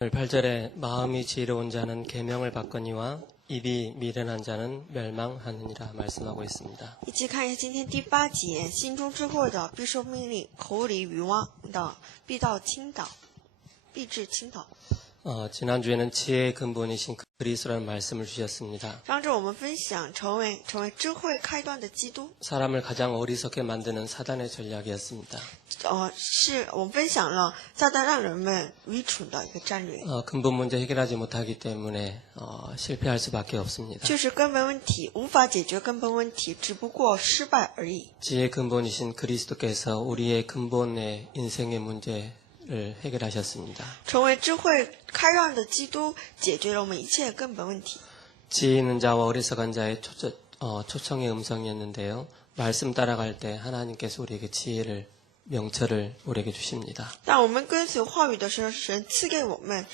8절에 마음이 지혜로운 자는 계명을 받거니와 입이 미련한 자는 멸망하느니라 말씀하고 있습니다. 一起看一下今天第8节，心中智慧的必受命令，口里愚妄的必至倾倒。 지난주에는 지혜의 근본이신 그리스도라는 말씀을 주셨습니다. 上周我们分享成为智慧开端的基督， 사람을 가장 어리석게 만드는 사단의 전략이었습니다. 是我们分享了撒旦让人们愚蠢的一个战略， 근본 문제 해결하지 못하기 때문에 실패할 수밖에 없습니다. 就是根本问题无法解决根本问题，只不过失败而已。 지혜의 근본이신 그리스도께서 우리의 근본의 인생의 문제를 해결하셨습니다. 成为智慧开端的基督解决了我们一切根本问题。 지혜 있는 자와 어리석은 자의 초청의 음성이었는데요. 말씀 따라갈 때 하나님께서 우리에게 지혜를 명철을 우리에게 주십니다. 当我们跟随话语的时候，神赐给我们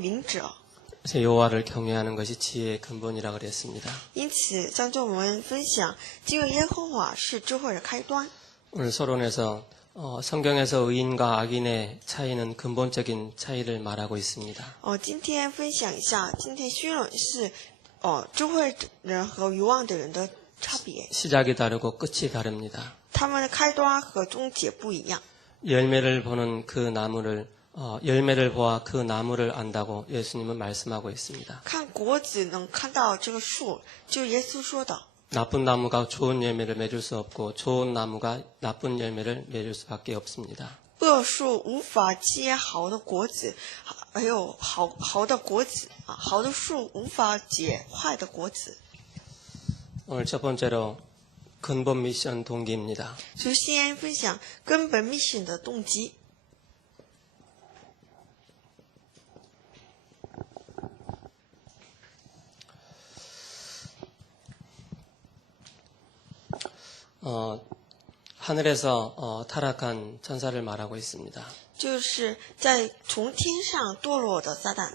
明者。 그래서 여호와를 경외하는 것이 지혜의 근본이라고 그랬습니다. 因此，上周我们分享，敬畏耶和华是智慧的开端。 오늘 서론에서 성경에서 의인과 악인의 차이는 근본적인 차이를 말하고 있습니다. 今天分享一下，今天虚论是智慧人和愚妄的人的差别， 시작이 다르고 끝이 다릅니다. 他们的开端和终结不一样。 열매를 보는 그 나무를 열매를 보아 그 나무를 안다고 예수님은 말씀하고 있습니다. 看果子能看到这个树，就是耶稣说的。 나쁜 나무가 좋은 열매를 맺을 수 없고 좋은 나무가 나쁜 열매를 맺을 수밖에 없습니다. 恶树无法结好的果子，还有好的果子啊，好的树无法结坏的果子。 오늘 첫 번째로 근본 미션 동기입니다. 首先分享根本 mission 的动机。 하늘에서 타락한 천사를 말하고 있습니다. 就是在从天上堕落的撒旦。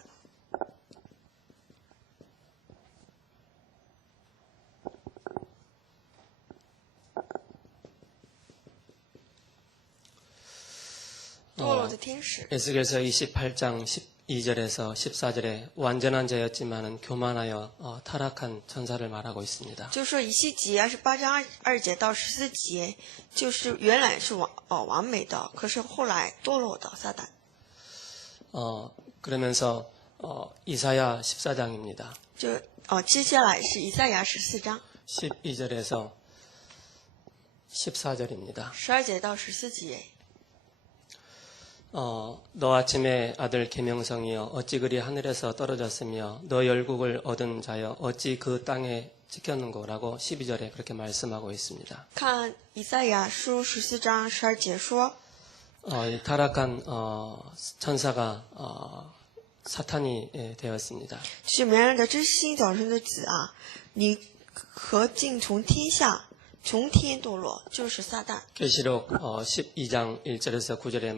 堕落的天使。 에스겔서 28장 12절에서 14절에 완전한 자였지만은 교만하여 타락한 천사를 말하고 있습니다. 就说以西结28章2节到14节，就是原来是完美的，可是后来堕落的撒旦。 그러면서 이사야 14장입니다. 就接下来是以赛亚14章 12절에서 14절입니다. 12节到14节。 너 아침의 아들 계명성이여 어찌 그리 하늘에서 떨어졌으며 너 열국을 얻은 자여 어찌 그 땅에 지켰는고라고 12절에 그렇게 말씀하고 있습니다. 看以赛亚书14章12节说， 이 타락한 천사가 사탄이 되었습니다. 是原来的知心早晨的子啊，你何竟从天下从天堕落，就是撒旦。 계시록 12장 1절에서 9절의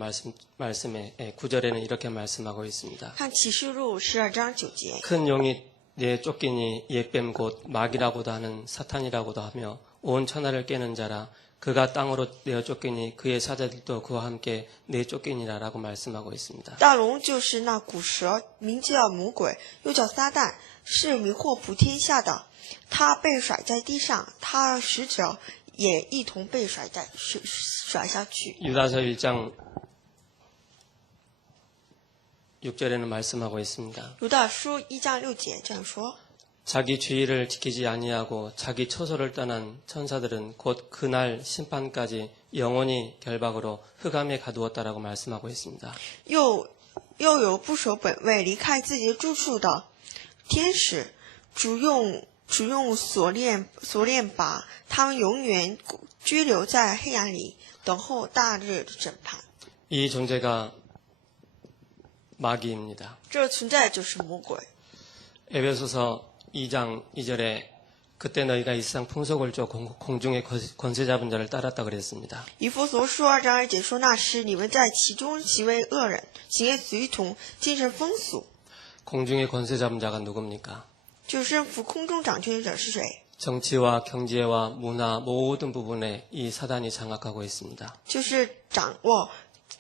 말씀에 9절에는 이렇게 말씀하고 있습니다. 看启示录12章9节， 큰 용이 내 쫓기니 옛뱀 곧 마귀라고도 하는 사탄이라고도 하며 온 천하를 깨는 자라 그가 땅으로 내어 쫓기니 그의 사자들도 그와 함께 내 쫓기니라라고 말씀하고 있습니다. 大龙就是那古蛇，名叫魔鬼，又叫撒旦，是迷惑普天下的。他被甩在地上，他使者也一同被甩下去。 유다서 1장 6절에는 말씀하고 있습니다. 犹大书1章6节这样说： 자기 주의를 지키지 아니하고 자기 처소를 떠난 천사들은 곧 그날 심판까지 영원히 결박으로 흑암에 가두었다라고 말씀하고 있습니다. 又有不守本位、离开自己的住处的天使，主用锁链把他们永远拘留在黑暗里，等候大日的审判。 이 존재가 마귀입니다. 这存在就是魔鬼。 에베소서 2장 2절에 그때 너희가 이 세상 풍속을 쫓 공중의 권세 잡은 자를 따랐다 그랬습니다. 以弗所书2章2节说，那时你们在其中行为恶人，行业随从，精神风俗。 공중의 권세 잡은 자가 누굽니까? 就是身服空中掌权者是谁？ 정치와 경제와 문화 모든 부분에 이 사단이 장악하고 있습니다. 就是掌握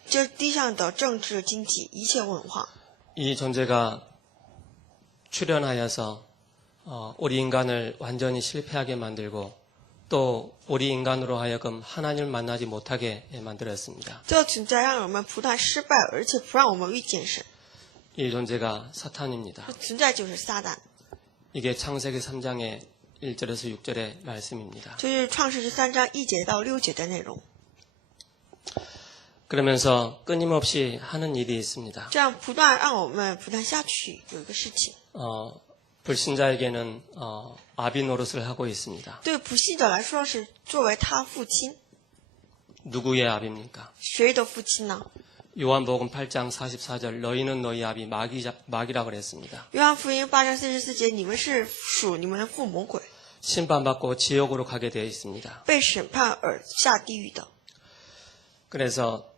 这地上的政治、经济一切文化。이 존재가 출현하여서 우리 인간을 완전히 실패하게 만들고 또 우리 인간으로 하여금 하나님을 만나지 못하게 만들었습니다. 这存在让我们不但失败，而且不让我们遇见神。 이 존재가 사탄입니다. 这存在就是撒旦， 이게 창세기 3장의 1절에서 6절의 말씀입니다. 这是创世纪3章1节到6节的内容。 그러면서 끊임없이 하는 일이 있습니다. 这样不断让我们不断下去，有一个事情， 불신자에게는 아비 노릇을 하고 있습니다. 对不信者来说是作为他父亲， 누구의 아비입니까? 谁的父亲呢？ 요한복음 8장 44절 너희는 너희 아비 마귀라고 그랬습니다. 约翰福音8章44节，你们是属你们的父魔鬼， 심판받고 지옥으로 가게 되어 있습니다. 被审判而下地狱的。 그래서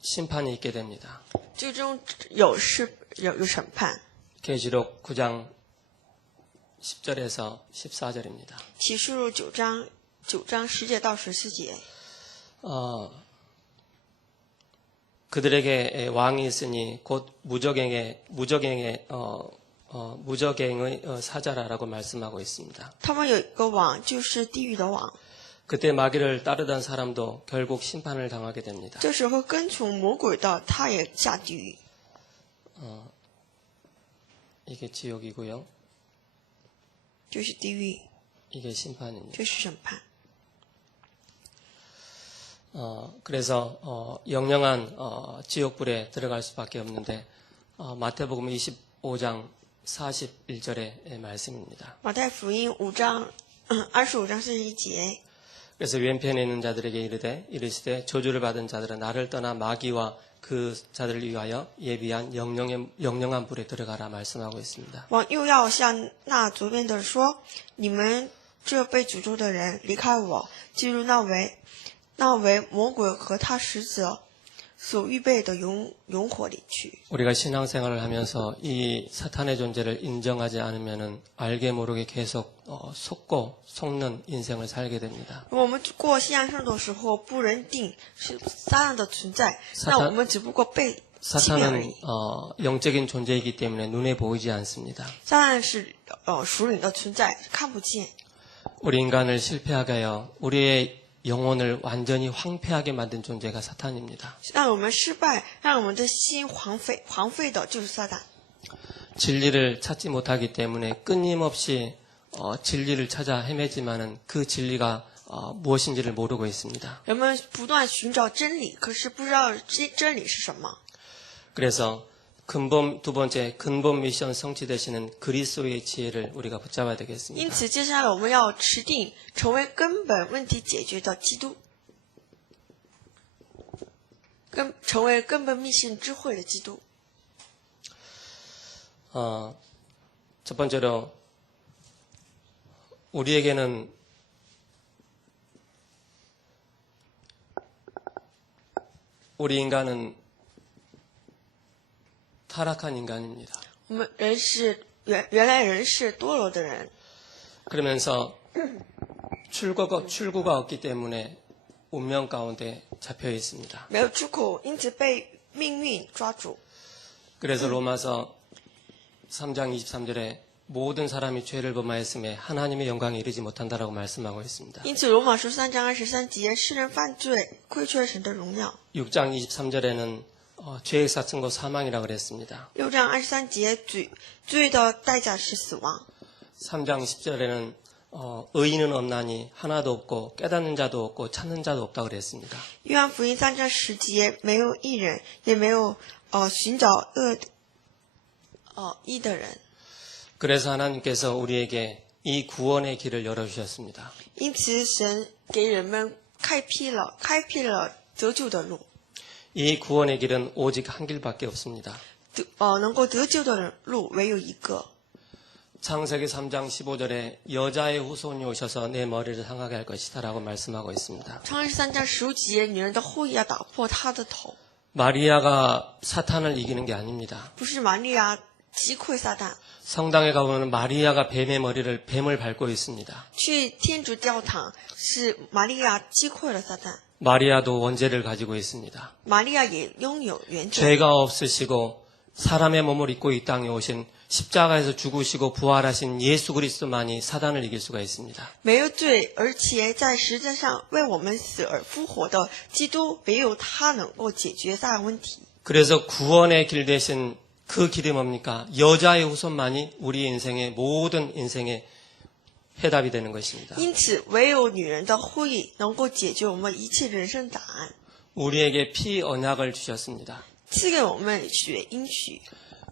심판이 있게 됩니다. 最终有审判。 계시록 9장 10절에서 14절입니다. 启示录9章10节到14节， 그들에게 왕이 있으니 곧 무적행의 사자라라고 말씀하고 있습니다. 他们有一个网，就是地狱的网。 그때 마귀를 따르던 사람도 결국 심판을 당하게 됩니다. 这时候跟从魔鬼的，他也下地狱。 이게 지옥이고요. 就是地狱， 이게 심판입니다. 就是审判。 그래서 영영한 지옥불에 들어갈 수밖에 없는데 마태복음 25장 41절의 말씀입니다. 马太福音5章25章41节， 그래서 왼편에 있는 자들에게 이르시되 저주를 받은 자들은 나를 떠나 마귀와 그 자들을 위하여 예비한 영영한 불에 들어가라 말씀하고 있습니다. 往右要向那左边的说：“你们这被诅咒的人，离开我，进入那为魔鬼和他使者所预备的永火里去。” 우리가 신앙생활을 하면서 이 사탄의 존재를 인정하지 않으면은 알게 모르게 계속 속는 인생을 살게 됩니다. 我们过信仰生活的时候，不认定是撒旦的存在，那我们只不过被欺骗而 사탄은 已。 영적인 존재이기 때문에 눈에 보이지 않습니다. 撒旦是属灵的存在，看不见。 우리 인간을 실패하게 하여 우리의 영혼을 완전히 황폐하게 만든 존재가 사탄입니다. 让我们失败，让我们的心荒废的就是撒旦。 진리를 찾지 못하기 때문에 끊임없이 진리를 찾아 헤매지만은 그 진리가 무엇인지를 모르고 있습니다. 人们不断寻找真理，可是不知道真理是什么。 그래서 두 번째 근본 미션 성취되시는 그리스도의 지혜를 우리가 붙잡아야 因 되겠습니다. 此，接下来我们要持定成为根本问题解决的基督，成为根本密信智慧的基督。 첫 번째로 우리에게는 우리 인간은 타락한 인간입니다. 我们人是原来人是堕落的人， 그러면서 출구가 없기 때문에 운명 가운데 잡혀 있습니다. 没有出口，因此被命运抓住。 그래서 로마서 3장 23절에 모든 사람이 죄를 범하였음에 하나님의 영광에 이르지 못한다라고 말씀하고 있습니다. 因此，罗马书3章23节，世人犯罪，亏缺神的荣耀。 6장 23절에는 죄의 사승고 사망이라고 그랬습니다. 6章23节，罪的代价是死亡。 3장 10절에는 의인은 없나니 하나도 없고 깨닫는 자도 없고 찾는 자도 없다고 그랬습니다. 约翰福音3章10节，没有义人，也没有寻找义的人。 그래서 하나님께서 우리에게 이 구원의 길을 열어주셨습니다. 因此，神给人们开辟了得救的路。 이 구원의 길은 오직 한 길밖에 없습니다. 能够得救的路唯有一个。 창세기 3장 15절에 여자의 후손이 오셔서 내 머리를 상하게 할 것이다라고 말씀하고 있습니다. 创世3章15节，女人的后裔要打破她的头， 마리아가 사탄을 이기는 게 아닙니다. 不是玛利亚击溃撒旦。 성당에 가보면 마리아가 뱀을 밟고 있습니다. 去天主教堂是玛利亚击溃了撒旦。 마리아도 원죄를 가지고 있습니다. 玛利亚也拥有原罪， 죄가 없으시고 사람의 몸을 입고 이 땅에 오신 십자가에서 죽으시고 부활하신 예수 그리스도만이 사단을 이길 수가 있습니다. 没有罪，而且在十字上为我们死而复活的基督，唯有他能够解决大问题。 그래서 구원의 길 대신 그 길이 뭡니까? 여자의 후손만이 우리 인생의 모든 인생의 해답이 되는 것입니다. 因此，唯有女人的后裔能够解决我们一切人生答案， 우리에게 피 언약을 주셨습니다. 赐给我们血应许。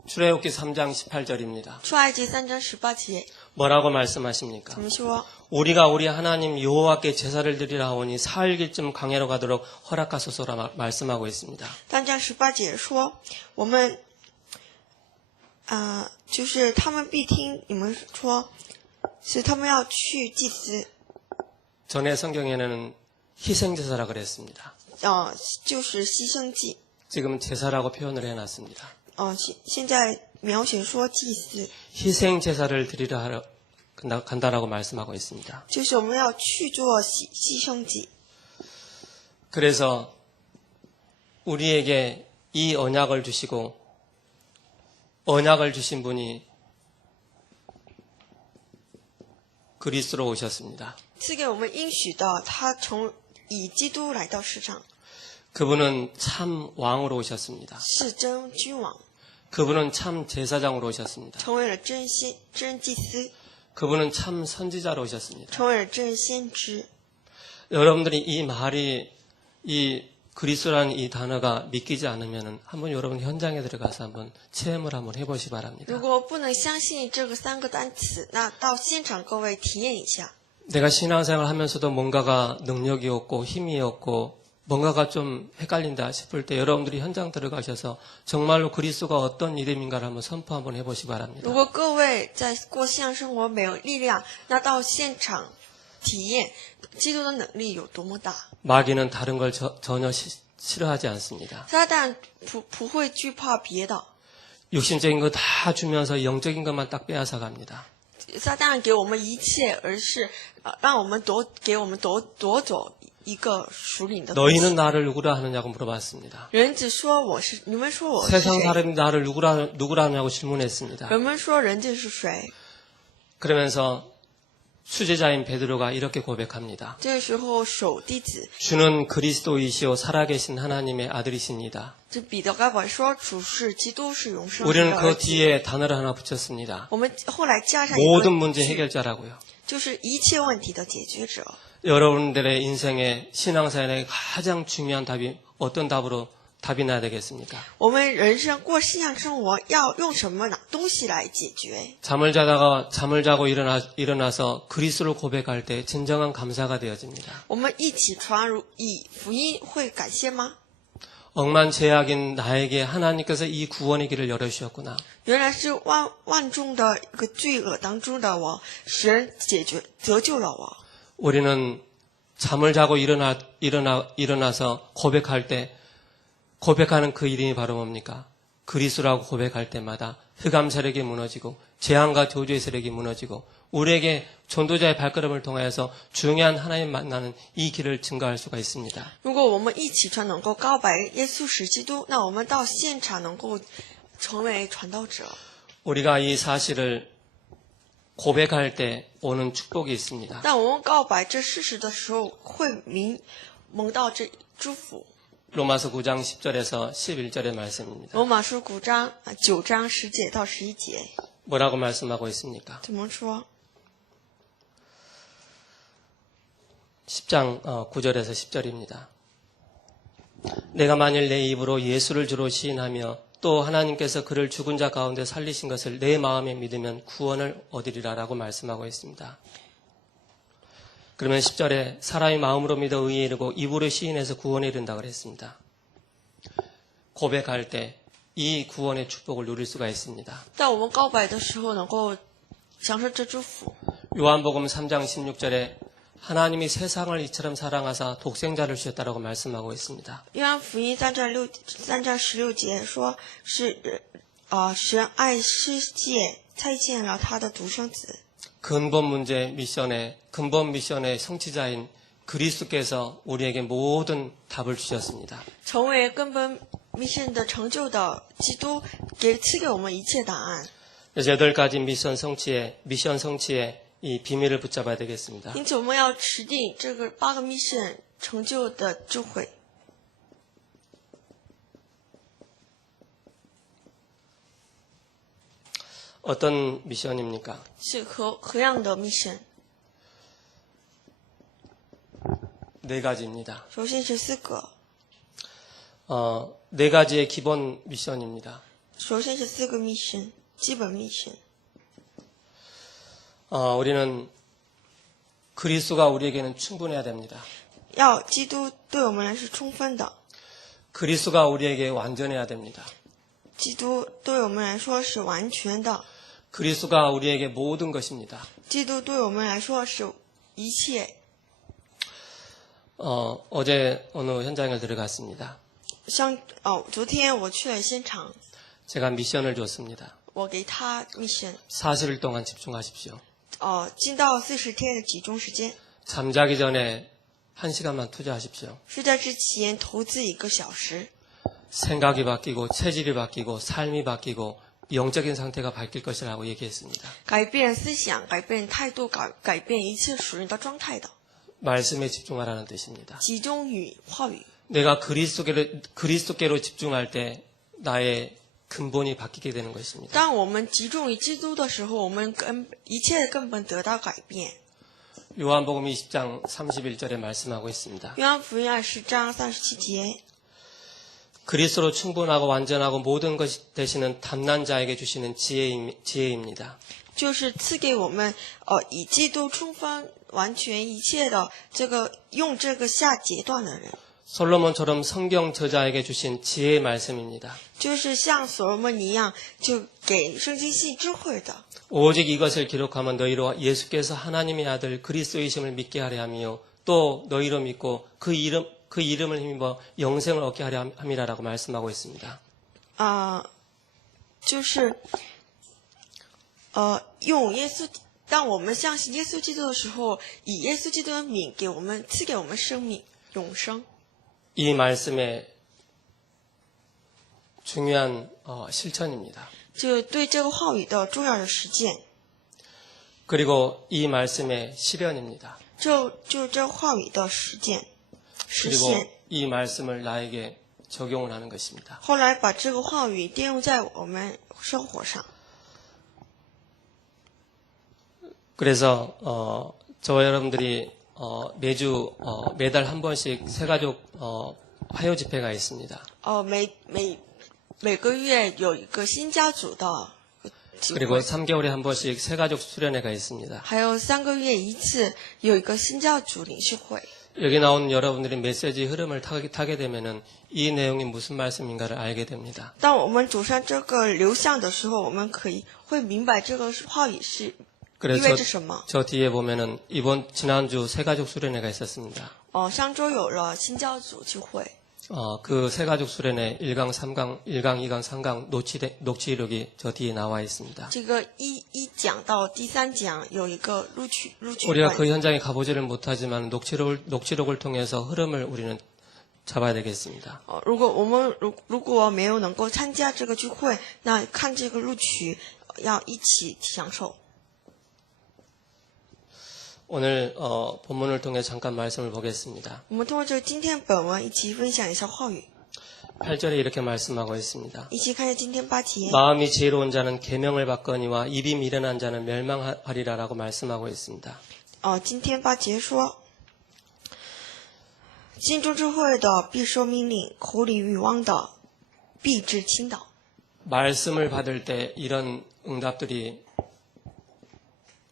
출애굽기 3장 18절입니다. 出埃及3章18节 뭐라고 말씀하십니까? 怎么说？ 우리가 우리 하나님 여호와께 제사를 드리라 하오니 사흘길쯤 강해로 가도록 허락하소서라 말씀하고 있습니다. 3章18节说，我们，就是他们必听你们说，是他们要去祭司， 전에 성경에는 희생제사라 그랬습니다. 就是牺牲祭， 지금 제사라고 표현을 해놨습니다. 现在描写说祭司， 희생제사를 드리라 하러 간다라고 말씀하고 있습니다. 就是我们要去做牺牲祭。 그래서 우리에게 이 언약을 주시고 언약을 주신 분이 그리스도로 오셨습니다. 赐给我们应许的，他以基督来到世上， 그분은 참 왕으로 오셨습니다. 是真君王， 그분은 참 제사장으로 오셨습니다. 成为了真祭司， 그분은 참 선지자로 오셨습니다. 成为了真先知。 여러분들이 이 말이 이 그리스도라는 이 단어가 믿기지 않으면 한번 여러분 현장에 들어가서 한번 체험을 한번 해보시 바랍니다. 如果不能相信这个3个单词，那到现场各位体验一下。 내가 신앙생활을 하면서도 뭔가가 능력이 없고 힘이 없고 뭔가가 좀 헷갈린다 싶을 때 여러분들이 현장 들어가셔서 정말로 그리스도가 어떤 이름인가를 한번 선포 한번 해보시기 바랍니다. 如果各位在过信仰生活没有力量，那到现场体验基督的能力有多么大。 마귀는 다른 걸 전혀 싫어하지 않습니다. 撒旦不会惧怕别的， 육신적인 거 다 주면서 영적인 것만 딱 빼앗아 갑니다. 撒旦给我们一切，而是让我们给我们夺走一个属灵的东西。 너희는 나를 누구라 하느냐고 물어봤습니다. 人只说我是，你们说我是 세상 谁？ 사람이 나를 누구라 하냐고 질문했습니다. 人们说人这是谁？ 그러면서 수제자인 베드로가 이렇게 고백합니다. 这时候守弟子， 주는 그리스도이시오 살아계신 하나님의 아들이십니다. 这彼得该管说主是基督是永生的 우리는 儿 그 子。 뒤에 단어를 하나 붙였습니다. 我们后来加上一 모든 个 문제 句 해결자라고요. 就是一切问题的解决者。 여러분들의 인생의 신앙생활의 가장 중요한 답이 어떤 답이 나야 되겠습니까? 我们人生过信仰生活要用什么东西来解决？ 잠을 자고 일어나서 그리스도를 고백할 때 진정한 감사가 되어집니다. 我们一起床以福音会感谢吗？ 억만 죄악인 나에게 하나님께서 이 구원의 길을 열어주셨구나. 原来是万众的一个罪恶当中的我，神得救了我。 우리는 잠을 자고 일어나서 고백하는 그 이름이 바로 뭡니까? 그리스도라고 고백할 때마다 흑암 세력이 무너지고 재앙과 저주의 세력이 무너지고 우리에게 전도자의 발걸음을 통하여서 중요한 하나님 만나는 이 길을 증거할 수가 있습니다. 如果我们一起床能够告白耶稣是基督，那我们到现场能够成为传道者。 우리가 이 사실을 고백할 때 오는 축복이 있습니다. 但我们告白这事实的时候，会蒙到这祝福。 로마서 9장 10절에서 11절의 말씀입니다. 罗马书9章10节到11节 뭐라고 말씀하고 있습니까? 怎么说？ 10장 9절에서 10절입니다. 내가 만일 내 입으로 예수를 주로 시인하며 또 하나님께서 그를 죽은 자 가운데 살리신 것을 내 마음에 믿으면 구원을 얻으리라라고 말씀하고 있습니다. 그러면 10절에 사람이 마음으로 믿어 의에 이르고 입으로 시인해서 구원에 이른다 그랬습니다. 고백할 때 이 구원의 축복을 누릴 수가 있습니다. 在我们告白的时候，能够享受这祝福。 요한복음 3장 16절에 하나님이 세상을 이처럼 사랑하사 독생자를 주셨다라고 말씀하고 있습니다. 约翰福音3章16节说是神爱世界，差遣了他的独生子。 근본 미션의 성취자인 그리스도께서 우리에게 모든 답을 주셨습니다. 成为根本 mission 的成就的基督赐给我们一切答案。 그래서 8가지 미션 성취의 이 비밀을 붙잡아야 되겠습니다. 因此，我们要持定这个8个 mission 成就的智慧。 어떤 미션입니까? 是何样的 mission？ 4가지입니다. 首先是4个， 4가지의 기본 미션입니다. 首先是4个 mission， 基本 mission。 우리는 그리스도가 우리에게는 충분해야 됩니다. 要基督对我们来是充分的， 그리스도가 우리에게 완전해야 됩니다. 基督对我们来说是完全的， 그리스도가 우리에게 모든 것입니다. 基督对我们来说是一切。 어제 어느 현장을 들어갔습니다. 昨天我去了现场， 제가 미션을 줬습니다. 我给他 mission， 40일 동안 집중하십시오. 进到40天的集中时间， 잠자기 전에 1시간만 투자하십시오. 睡觉之前投资1个小时， 생각이 바뀌고 체질이 바뀌고 삶이 바뀌고 영적인 상태가 바뀔 것이라고 얘기했습니다. 改变思想，改变态度，改变一切属灵的状态的， 말씀에 집중하라는 뜻입니다. 集中于话语。 내가 그리스도께로 집중할 때 나의 근본이 바뀌게 되는 것입니다. 当我们集中于基督的时候，我们一切的根本得到改变。 요한복음 20장 31절에 말씀하고 있습니다. 约翰福音20章37节， 그리스도로 충분하고 완전하고 모든 것이 되시는 담난 자에게 주시는 지혜입니다. 就是赐给我们以基督充分完全一切的用这个下阶段的人， 솔로몬처럼 성경 저자에게 주신 지혜의 말씀입니다. 就是像所罗门一样，就给圣经系智慧的。 오직 이것을 기록하면 너희로 예수께서 하나님의 아들 그리스도이심을 믿게 하려 하며 또 너희로 믿고 그 이름을 힘입어 영생을 얻게 하려 함이라라고 말씀하고 있습니다. 就是用耶稣，当我们相信耶稣基督的时候，以耶稣基督的名赐给我们生命永生。 이 말씀의 중요한 실천입니다. 就对这个话语的重要的实践， 그리고 이 말씀의 실현입니다. 就这话语的实践实 그리고 现。 이 말씀을 나에게 적용을 하는 것입니다. 后来把这个话语应用在我们生活上。 그래서 저와 여러분들이 매달 한 번씩 새가족 화요 집회가 있습니다. 每个月有一个新家族的聚 그리고 会， 3개월에 한 번씩 새가족 수련회가 있습니다. 还有3个月一次有一个新家族领袖会。 여기 나온 여러분들이 메시지 흐름을 타게 되면은 이 내용이 무슨 말씀인가를 알게 됩니다. 当我们走上这个流向的时候，我们会明白这个话语是意 그래서 味着什么。 저 뒤에 보면은 지난주 새가족 수련회가 있었습니다. 上周有了新家族聚会， 그 새가족 수련회 1강, 3강, 1강, 2강, 3강 녹취 이력이 저 뒤에 나와 있습니다. 这个一讲到第3讲有一个录取 우리가 그 会。 현장에 가보지를 못하지만 녹취록을 통해서 흐름을 우리는 잡아야 되겠습니다. 如果没有能够参加这个聚会，那看这个录取要一起享受。 오늘 본문을 통해 잠깐 말씀을 보겠습니다. 我们通过这个今天本文一起分享一下话语， 8절에 이렇게 말씀하고 있습니다. 一起看一下今天8节。 마음이 지혜로운 자는 계명을 받거니와 입이 미련한 자는 멸망하리라라고 말씀하고 있습니다. 今天8节说，心中智慧的必受命令，口里欲望的必致倾倒。 말씀을 받을 때 이런 응답들이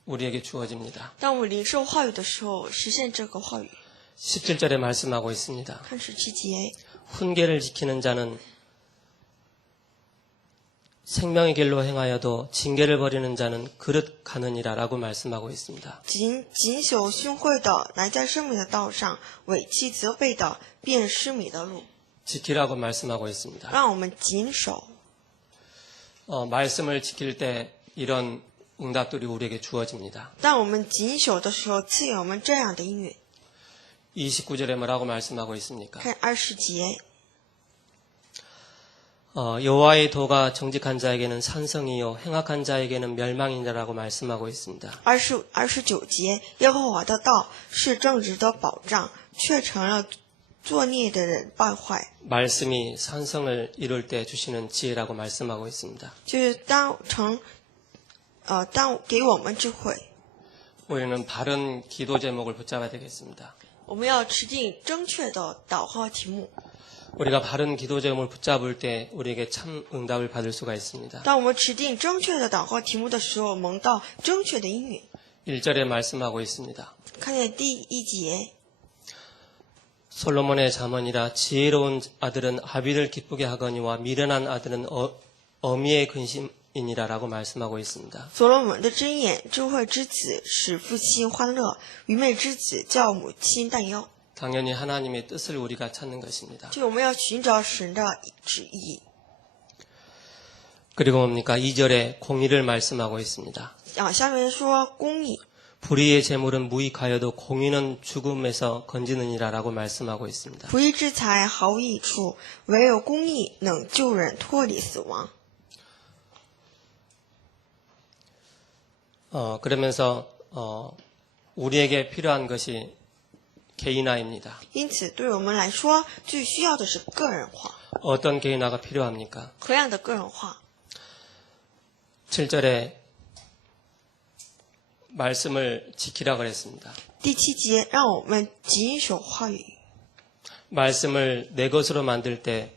우리에게 주어집니다. 当我们领受话语的时候，实现这个话语。 17절에 말씀하고 있습니다. 看17节， 훈계를 지키는 자는 생명의 길로 행하여도 징계를 버리는 자는 그릇 가느니라라고 말씀하고 있습니다. 谨守训诲的，乃在生命的道上；违弃责备的，便失迷的路。 지키라고 말씀하고 있습니다. 让我们谨守。 말씀을 지킬 때 이런 응답들이 우리에게 주어집니다. 当我们谨守的时候，赐给我们这样的应允。 29절에 뭐라고 말씀하고 있습니까? 看20节， 여호와의 도가 정직한 자에게는 산성이요 행악한 자에게는 멸망이라고 말씀하고 있습니다. 29节，耶和华的道是正直的保障，却成了作孽的人败坏。 말씀이 산성을 이룰 때 주시는 지혜라고 말씀하고 있습니다. 就是当给我们智慧， 우리는 바른 기도 제목을 붙잡아야 되겠습니다. 我们要持定正确的祷告题目。 우리가 바른 기도 제목을 붙잡을 때 우리에게 참 응답을 받을 수가 있습니다. 当我们持定正确的祷告题目的时候，蒙到正确的应允。 1절에 말씀하고 있습니다. 看见第1节， 솔로몬의 잠언이라 지혜로운 아들은 아비를 기쁘게 하거니와 미련한 아들은 어미의 근심이니라라고 말씀하고 있습니다. 所罗门的箴言：智慧之子使父亲欢乐，愚昧之子叫母亲担忧。 당연히 하나님의 뜻을 우리가 찾는 것입니다. 就我们要寻找神的旨意。 그리고 뭡니까? 2절에 공의를 말씀하고 있습니다. 下面说公义， 불의의 재물은 무익하여도 공의는 죽음에서 건지느니라라고 말씀하고 있습니다. 不义之财毫无益处，唯有公义能救人脱离死亡。 그러면서 우리에게 필요한 것이 개인화입니다. 因此，对我们来说，最需要的是个人化。 어떤 개인화가 필요합니까? 何样的个人化？ 7절에 말씀을 지키라 그랬습니다. 第7节，让我们谨守话语。 말씀을 내 것으로 만들 때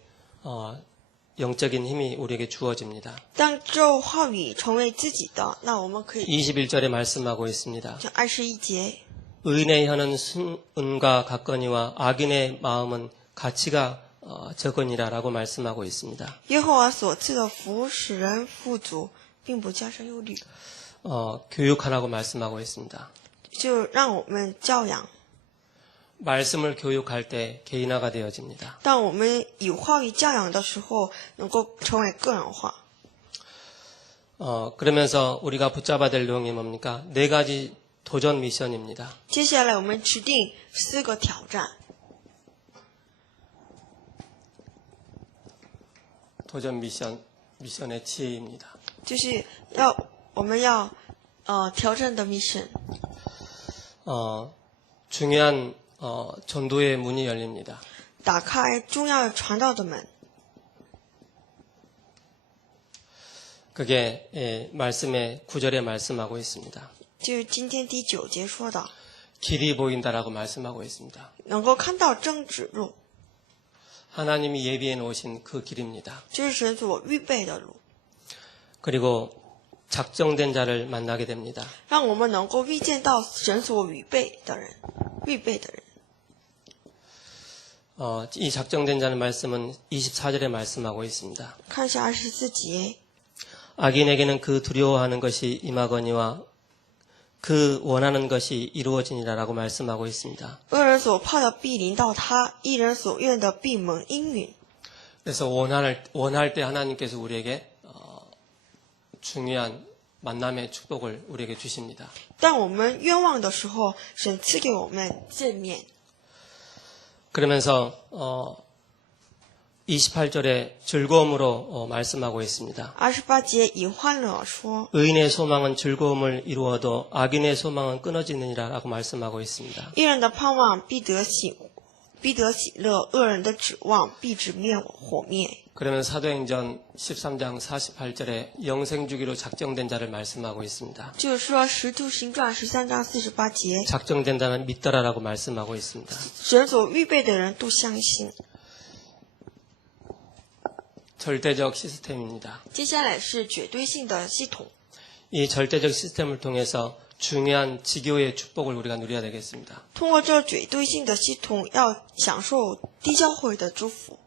영적인 힘이 우리에게 주어집니다. 当这话语成为自己的，那我们可以 21절에 말씀하고 있습니다. 像21节， 의인의 혀는 순은과 같거니와 악인의 마음은 가치가 적으니라라고 말씀하고 있습니다. 耶和华所赐的福使人富足，并不加上忧虑， 교육하라고 말씀하고 있습니다. 就让我们教养。 말씀을 교육할 때 개인화가 되어집니다. 当我们以话语教养的时候，能够成为个人化。 그러면서 우리가 붙잡아야 될 내용이 뭡니까? 4가지 도전 미션입니다. 接下来我们指定4个挑战， 도전 미션의 지혜입니다. 就是我们要挑战的 mission。 중요한 전도의 문이 열립니다. 打开重要传道的门， 그게 말씀의 9절에 말씀하고 있습니다. 就是今天第9节说的， 길이 보인다라고 말씀하고 있습니다. 能够看到正指路， 하나님이 예비해 놓으신 그 길입니다. 这是神所预备的路， 그리고 작정된 자를 만나게 됩니다. 让我们能够遇见到神所预备的人。 이 작정된 자는 말씀은 24절에 말씀하고 있습니다. 看一下24节， 악인에게는 그 두려워하는 것이 임하거니와 그 원하는 것이 이루어지니라라고 말씀하고 있습니다. 恶人所怕的必临到他，义人所愿的必蒙应允。 그래서 원할 때 하나님께서 우리에게 중요한 만남의 축복을 우리에게 주십니다. 当我们愿望的时候，神赐给我们见面。 그러면서 28절에 즐거움으로 말씀하고 있습니다. 28节以欢乐说， 의인의 소망은 즐거움을 이루어도 악인의 소망은 끊어지느니라라고 말씀하고 있습니다. 义人的盼望必得喜乐，恶人的指望必直火灭。 그러면 사도행전 13장 48절에 영생주기로 작정된 자를 말씀하고 있습니다. 就是说，《使徒行传》13章48节， 작정된 자는 믿더라라고 말씀하고 있습니다. 神所预备的人都相信。 절대적 시스템입니다. 接下来是绝对性的系统， 이 절대적 시스템을 통해서 중요한 지교의 축복을 우리가 누려야 되겠습니다. 通过这绝对性的系统，要享受地教会的祝福。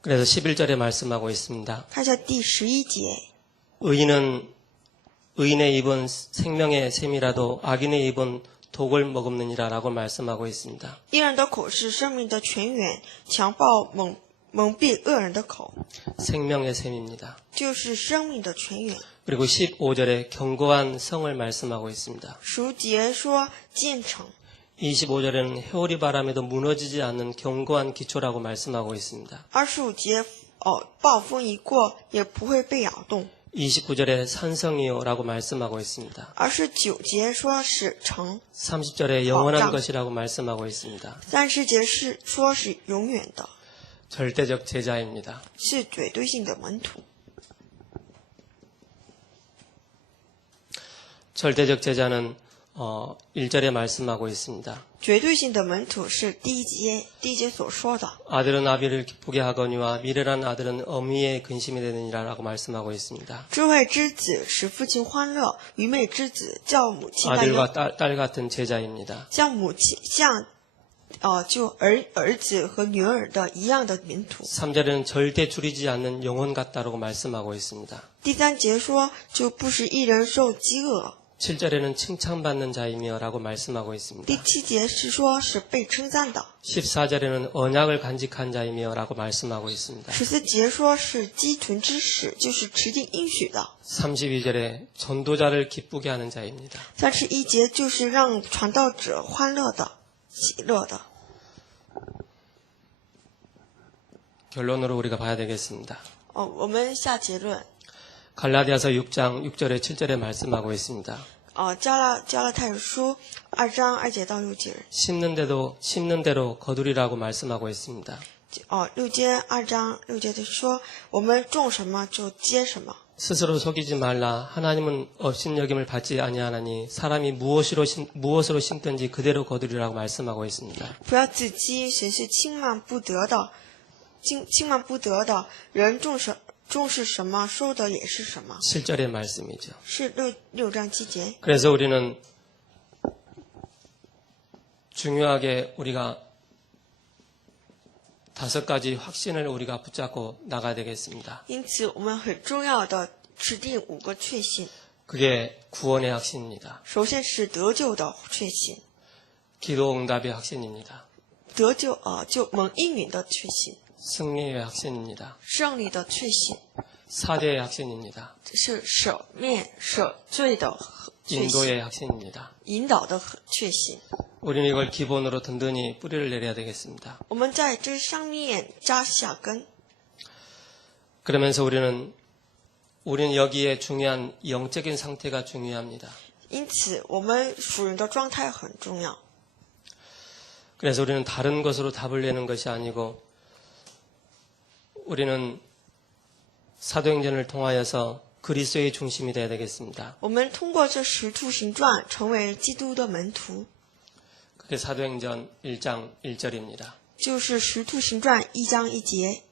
그래서 11절에 말씀하고 있습니다. 看一下第11节， 의인의 입은 생명의 샘이라도 악인의 입은 독을 머금느니라라고 말씀하고 있습니다. 义人的口是生命的泉源，强暴蒙蔽恶人的口， 생명의 샘입니다. 就是生命的泉源。 그리고 15절에 견고한 성을 말씀하고 있습니다. 10节说建成， 25절에는 해오리 바람에도 무너지지 않는 견고한 기초라고 말씀하고 있습니다. 25节暴风一过也不会被摇动。 29절에 산성이요라고 말씀하고 있습니다. 29节说是城， 30절에 영원한 장. 것이라고 말씀하고 있습니다. 30节是说是永远的， 절대적 제자입니다. 是绝对性的门徒。 절대적 제자는 1절에 말씀하고 있습니다. 绝对性的门徒是第一节所说的。 아들은 아비를 기쁘게 하거니와 미련한 아들은 어미의 근심이 되느니라라고 말씀하고 있습니다. 智慧之子使父亲欢乐，愚昧之子叫母亲担忧。 아들과 딸 같은 제자입니다. 像母亲就儿子和女儿的一样的门徒。 3절에는 절대 줄이지 않는 영혼 같다라고 말씀하고 있습니다. 第3节说就不使一人受饥饿。 7절에는 칭찬받는 자이며라고 말씀하고 있습니다. 第7节是说是被称赞的。 14절에는 언약을 간직한 자이며라고 말씀하고 있습니다. 14节说是积存之始，就是持定应许的。 32절에 전도자를 기쁘게 하는 자입니다. 31节就是让传道者欢乐的、喜乐的。 결론으로 우리가 봐야 되겠습니다. 我们下结论。 갈라디아서 6장 6절에 7절에 말씀하고 있습니다. 加拉太书2章2节到6节。 심는 대로 거두리라고 말씀하고 있습니다. 6节2章6节的说，我们种什么就结什么。 스스로 속이지 말라. 하나님은 업신여김을 받지 아니하나니 사람이 무엇으로 심든지 그대로 거두리라고 말씀하고 있습니다. 不要自欺，神是轻慢不得的，轻慢不得的人种是什么，收的也是什么。 7절의 말씀이죠. 是6章7节。 그래서 우리는 중요하게 우리가 5가지 확신을 우리가 붙잡고 나가야 되겠습니다. 因此，我们很重要的指定5个确信。 그게 구원의 확신입니다. 首先是得救的确信， 기도 응답의 확신입니다. 得救就蒙应允的确信， 승리의 확신입니다. 胜利的确信， 사죄의 확신입니다. 是赦罪的确信， 인도의 확신입니다. 引导的确信。 우리는 이걸 기본으로 든든히 뿌리를 내려야 되겠습니다. 我们在这上面扎下根， 그러면서 우리는 여기에 중요한 영적인 상태가 중요합니다. 因此我们属人的状态很重要。 그래서 우리는 다른 것으로 답을 내는 것이 아니고 우리는 사도행전을 통하여서 그리스도의 중심이 되어야 되겠습니다. 我们通过这使徒行传成为基督的门徒， 그게 사도행전 1장 1절입니다. 就是使徒行传1章1节。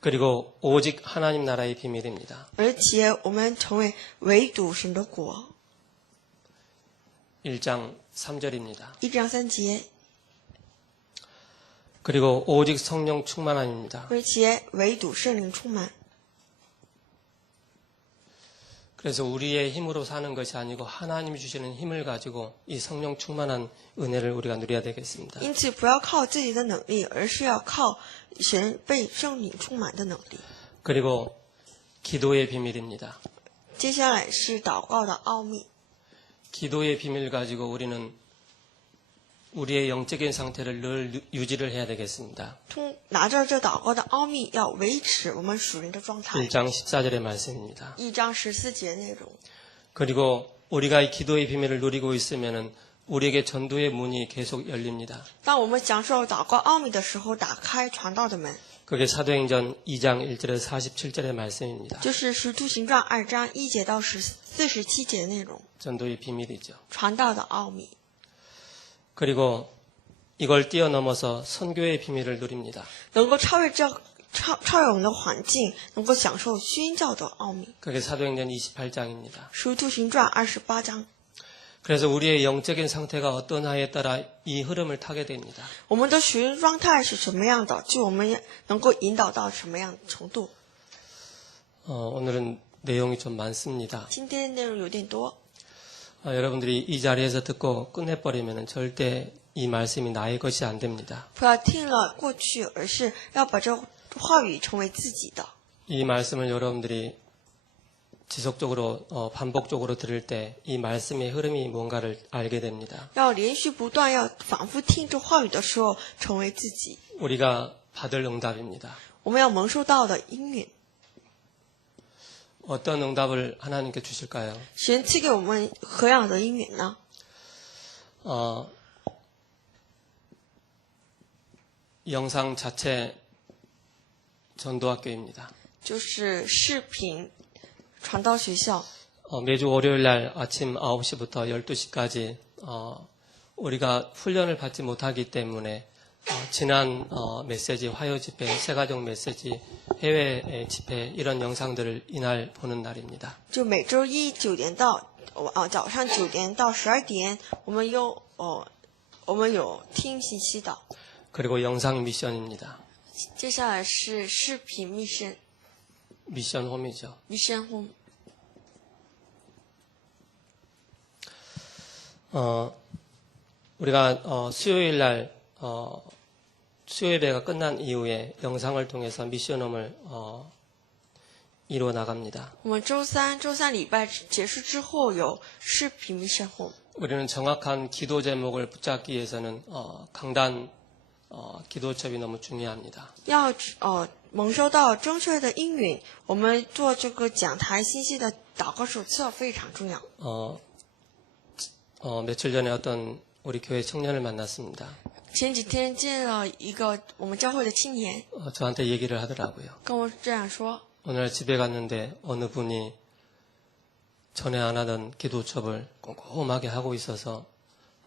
그리고 오직 하나님 나라의 비밀입니다. 而且我们成为唯独神的国。 1장 3절입니다. 1章3节， 그리고 오직 성령 충만함입니다. 而且唯独圣灵充满。 그래서 우리의 힘으로 사는 것이 아니고 하나님이 주시는 힘을 가지고 이 성령 충만한 은혜를 우리가 누려야 되겠습니다. 因此，不要靠自己的能力，而是要靠神被圣灵充满的能力。 그리고 기도의 비밀입니다. 接下来是祷告的奥秘。 기도의 비밀 가지고 우리는 우리의 영적인 상태를 늘 유지를 해야 되겠습니다. 拿着这祷告的奥秘，要维持我们属灵的状态。 1장 14절의 말씀입니다. 1章14节内容。 그리고 우리가 이 기도의 비밀을 누리고 있으면은 우리에게 전도의 문이 계속 열립니다. 当我们享受祷告奥秘的时候，打开传道的门， 그게 사도행전 2장 1절에서 47절의 말씀입니다. 就是使徒行传2章1节到47节内容， 전도의 비밀이죠. 传道的奥秘。 그리고 이걸 뛰어넘어서 선교의 비밀을 누립니다. 能够超越我们的环境，能够享受宣教的奥秘。 그게 사도행전 28장입니다. 使徒行传28章。 그래서 우리의 영적인 상태가 어떠냐에 따라 이 흐름을 타게 됩니다. 我们的属灵状态是什么样的，就我们能够引导到什么样的程度。 오늘은 내용이 좀 많습니다. 今天内容有点多， 여러분들이 이 자리에서 듣고 끝내버리면 절대 이 말씀이 나의 것이 안 됩니다. 不要听了过去，而是要把这话语成为自己的。 이 말씀을 여러분들이 지속적으로 반복적으로 들을 때 이 말씀의 흐름이 뭔가를 알게 됩니다. 要连续不断，要反复听这话语的时候，成为自己。 우리가 받을 응답입니다. 我们要蒙受到的应允， 어떤 응답을 하나님께 주실까요? 神赐给我们何样的应允呢？ 영상 자체 전도학교입니다. 就是视频传道学校， 매주 월요일 날 아침 9시부터 12시까지 우리가 훈련을 받지 못하기 때문에 지난 메시지, 화요 집회, 새가족 메시지, 해외 집회 이런 영상들을 이날 보는 날입니다. 就每周一9点到早上9点到12点，我们有听信息的。 그리고 영상 미션입니다. 接下来是视频密声 미션 홈이죠. 密声轰。 우리가 수요일 날 수요예배가 끝난 이후에 영상을 통해서 미션홈을 이루어 나갑니다. 我们周三礼拜结束之后有视频密声轰。 우리는 정확한 기도 제목을 붙잡기 위해서는 강단 기도첩이 너무 중요합니다. 要蒙受到正确的应允，我们做这个讲台信息的祷告手册非常重要。 며칠 전에 어떤 우리 교회 청년을 만났습니다. 前几天见了一个我们教会的青年， 저한테 얘기를 하더라고요. 跟我这样说： 오늘 집에 갔는데 어느 분이 전에 안 하던 기도첩을 꼼꼼하게 하고 있어서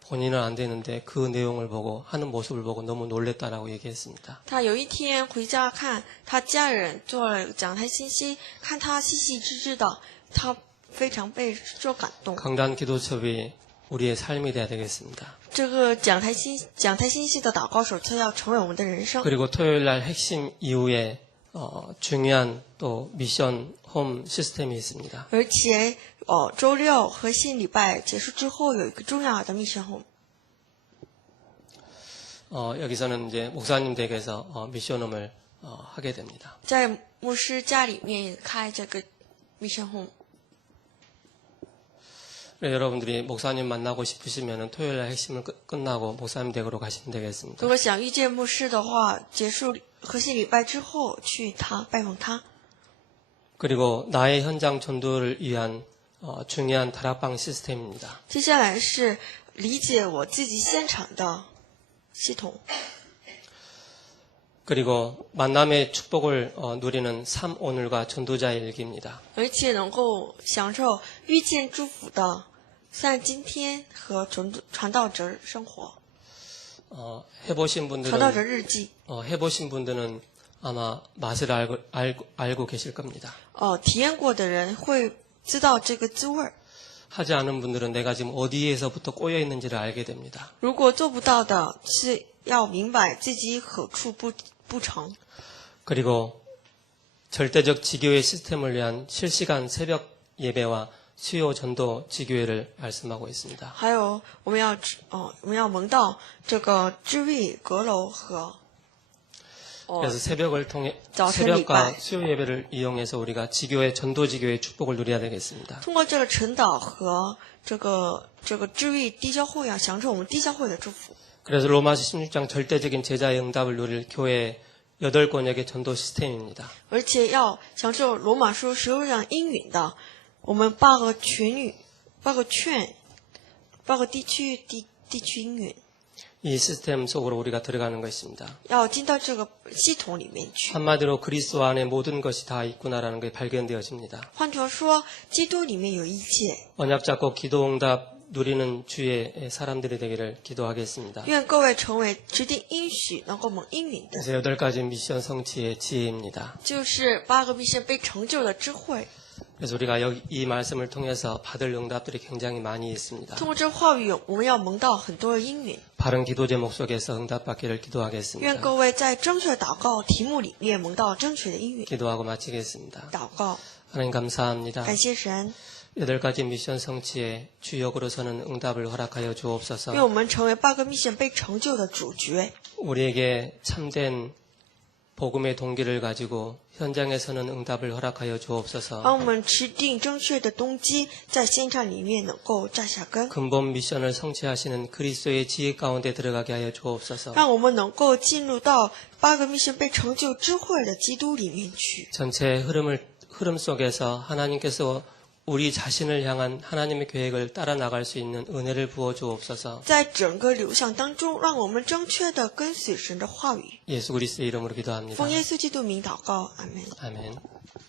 본인은 안 되는데 그 내용을 보고 하는 모습을 보고 너무 놀랬다라고 얘기했습니다. 他有一天回家看他家人做了讲台信息，看他细细致致的，他非常被受感动。 강단 기도첩이 우리의 삶이 돼야 되겠습니다. 这个讲台信息的祷告手册要成为我们的人生。 그리고 토요일 날 핵심 이후에 중요한 또 미션 홈 시스템이 있습니다. 而且周六和新礼拜结束之后有一个重要的密声轰。 여기서는 이제 목사님 댁에서 미션홈을 하게 됩니다. 在牧师家里面开这个密声轰。 여러분들이 목사님 만나고 싶으시면 토요일 날 핵심을 끝나고 목사님 댁으로 가시면 되겠습니다. 如果想遇见牧师的话，结束和新礼拜之后去拜访他。 그리고 나의 현장 전도를 위한 중요한 다락방 시스템입니다. 接下来是理解我自己现场的系统， 그리고 만남의 축복을 누리는 삶 오늘과 전도자의 일기입니다. 而且能够享受遇见祝福的像今天和传道者生活， 해보신 传道者 분들은 日记。 해보신 분들은 아마 맛을 알고 계실 겁니다. 体验过的人会知道这个滋味儿。 하지 않은 분들은 내가 지금 어디에서부터 꼬여 있는지를 알게 됩니다. 如果做不到的，是要明白自己何处不成。 그리고 절대적 지교회 시스템을 위한 실시간 새벽 예배와 수요 전도 지교회를 말씀하고 있습니다. 还有我们要蒙到这个知位阁楼和 그래서 새벽을 통해早晨 새벽과 礼拜 수요 예배를 이용해서 우리가 지교회 전도 지교회의 축복을 누려야 되겠습니다. 通过这个晨祷和这个知位地教会啊，享受我们地教会的祝福。 그래서 로마서 16장 절대적인 제자의 응답을 누릴 교회 8권역의 전도 시스템입니다. 而且要享受罗马书16章应允的，我们8个群、8个劝、8个地区应允， 이 시스템 속으로 우리가 들어가는 것입니다. 要进到这个系统里面去。 한마디로 그리스도 안에 모든 것이 다 있구나라는 게 발견되어집니다. 换句话说，基督里面有一切。 언약 잡고 기도 응답 누리는 주의 사람들이 되기를 기도하겠습니다. 愿各位成为指定应许能够蒙应允的， 그래서 8가지 미션 성취의 지혜입니다. 就是8个密圣被成就的智慧。 그래서 우리가 이 말씀을 통해서 받을 응답들이 굉장히 많이 있습니다. 通过这话语，我们要蒙到很多的应允。 바른 기도 제목 속에서 응답받기를 愿 기도하겠습니다. 各位在正确祷告题目里面蒙到正确的应允。 기도하고 마치겠습니다. 祷告， 하나님 감사합니다. 感谢神， 8가지 미션 성취에 주역으로서는 응답을 허락하여 주옵소서. 愿我们成为8个密圣被成就的主角。 우리에게 참된 복음의 동기를 가지고 현장에서는 응답을 허락하여 주옵소서. 帮我们持定正确的动机，在现场里面能够扎下根， 근본 미션을 성취하시는 그리스도의 지혜 가운데 들어가게 하여 주옵소서. 让我们能够进入到8个密神被成就智慧的基督里面去。 전체 흐름 속에서 하나님께서 우리 자신을 향한 하나님의 계획을 따라 나갈 수 있는 은혜를 부어 주옵소서. 在整个流向当中，让我们正确的跟随神的话语。 예수 그리스도의 이름으로 기도합니다. 奉耶稣基督名祷告，阿门。 아멘.